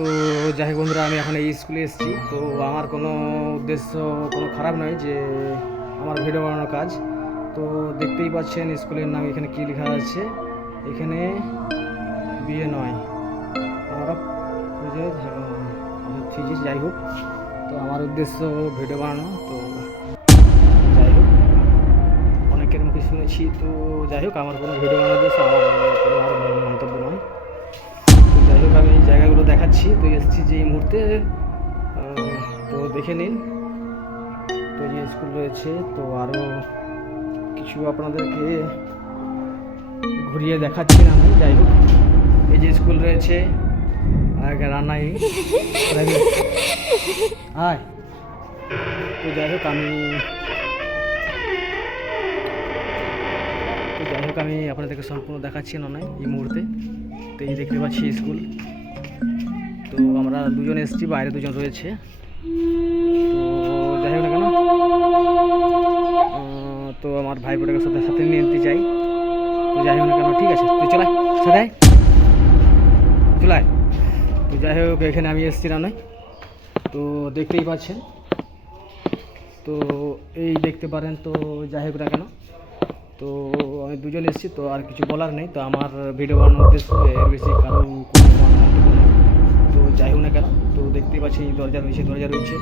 তো যাই হোক বন্ধুরা, আমি এখন এই স্কুলে এসেছি। তো আমার কোনো উদ্দেশ্য কোনো খারাপ নয় যে আমার ভিডিও বানানোর কাজ। তো দেখতেই পাচ্ছেন স্কুলের নাম এখানে কী লেখা আছে। এখানে বিয়ে নয়, আমরা খুঁজে ফিজিস। যাই হোক, তো আমার উদ্দেশ্য ভিডিও বানানো। তো যাই হোক, অনেকের মুখে শুনেছি। তো যাই হোক, আমার কোনো ভিডিও বানানোর উদ্দেশ্য আমার কোনো আর মন্তব্য নয়। তো যাই হোক, আমি এই জায়গাগুলো দেখাচ্ছি। তো এসেছি যে এই মুহূর্তে, তো দেখে নিন। তো যে স্কুল রয়েছে, তো আরও কিছু আপনাদেরকে ঘুরিয়ে দেখাচ্ছি না আমি। যাই হোক, এই যে স্কুল রয়েছে রান্নাই আয়। তো যাই হোক, আমি আপনাদেরকে সম্পূর্ণ দেখাচ্ছি না এই মুহূর্তে। তো এই দেখতে পাচ্ছি স্কুল। তো আমরা দুজন এসেছি, বাইরে দুজন রয়েছে। তো যাই হোক না কেন, তো আমার ভাই বোনটাকে সাথে সাথে নিয়ে নিতে চাই। তো যাই হোক না কেন, ঠিক আছে, তুই চলাই সাথে চলাই। তো যাই হোক, এখানে আমি এসেছি না তো দেখতেই পাচ্ছেন। তো এই দেখতে পারেন। তো যাই হোক না কেন, তো আমি দুজন এসেছি, তো আর কিছু বলার নেই। তো আমার ভিডিও বানানোর উদ্দেশ্য এর বেশি কারো কোনো মন্তব্য নেই। তো যাই হোক না কেন, তো দেখতেই পাচ্ছি দরজা রয়েছে।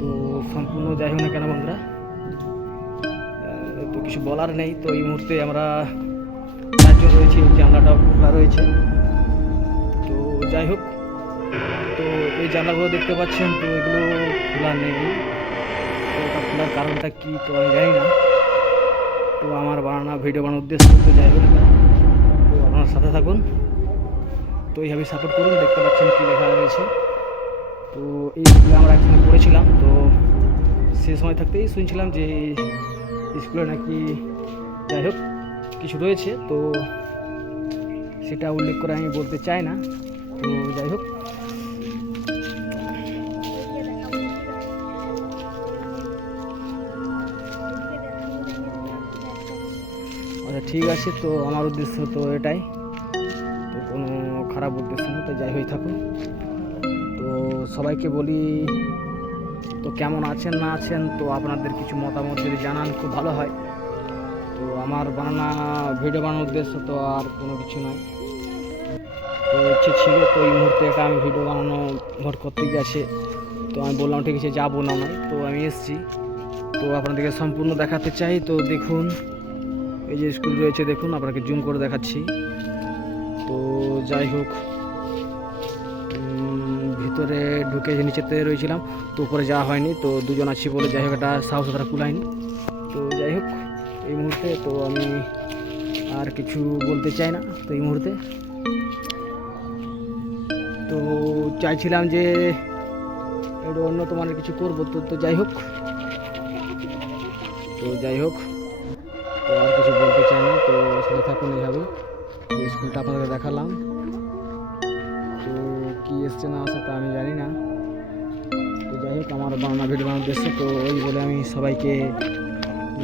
তো সম্পূর্ণ যাই হোক না কেন বন্ধুরা, তো কিছু বলার নেই। তো এই মুহূর্তে আমরা চারজন রয়েছি, জানলাটা খোলা রয়েছে। তো যাই হোক, তো এই জানলাগুলো দেখতে পাচ্ছেন, তো এগুলো খোলা নেই। তো ওটা খোলার কারণটা কী তো আমি জানি না। তো আমার ভিডিও বানানোর উদ্দেশ্য। তো যাই হোক না কেন, তো আপনার সাথে থাকুন। তো এইভাবে সাপোর্ট করুন। দেখতে পাচ্ছেন কী লেখা রয়েছে। তো এই স্কুলে আমরা একসঙ্গে পড়েছিলাম। তো সে সময় থাকতেই শুনছিলাম যে স্কুলে নাকি যাই হোক কিছু রয়েছে। তো সেটা উল্লেখ করে আমি বলতে চাই না। তো যাই হোক, আচ্ছা ঠিক আছে। তো আমার উদ্দেশ্য তো এটাই, তো কোনো খারাপ উদ্দেশ্য না। তো যাই হয়ে থাকুন। তো সবাইকে বলি, তো কেমন আছেন না আছেন, তো আপনাদের কিছু মতামত যদি জানান খুব ভালো হয়। তো আমার ভিডিও বানানোর উদ্দেশ্য তো আর কোনো কিছু নয়। তো ইচ্ছে ছিল, তো এই মুহূর্তে এটা আমি ভিডিও বানানো ঘট করতে গেছে। তো আমি বললাম ঠিক আছে যাবো না নয়, তো আমি এসেছি। তো আপনাদেরকে সম্পূর্ণ দেখাতে চাই। তো দেখুন, এই যে স্কুল রয়েছে, দেখুন আপনাকে জুম করে দেখাচ্ছি। তো যাই হোক, ভিতরে ঢুকে নিচেতে রয়েছিলাম, তো উপরে যাওয়া হয়নি। তো দুজন আছি বলে যাই হোক একটা সাহস তারা কুলায়নি। তো যাই হোক, এই মুহূর্তে তো আমি আর কিছু বলতে চাই না। তো এই মুহূর্তে তো চাইছিলাম যে একটু উন্নত মানের কিছু করবো। তো যাই হোক, তো আর কিছু বলতে চাই না। তো সাথে থাকুন এইভাবে। স্কুলটা আপনাদের দেখালাম। তো কী এসছে না আসে তা আমি জানি না। তো যাই হোক, আমার ভিডিও বানানোর উদ্দেশ্য তো ওই বলে আমি সবাইকে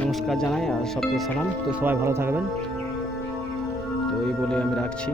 নমস্কার জানাই আর সবকে সালাম। তো সবাই ভালো থাকবেন। তো এই বলে আমি রাখছি।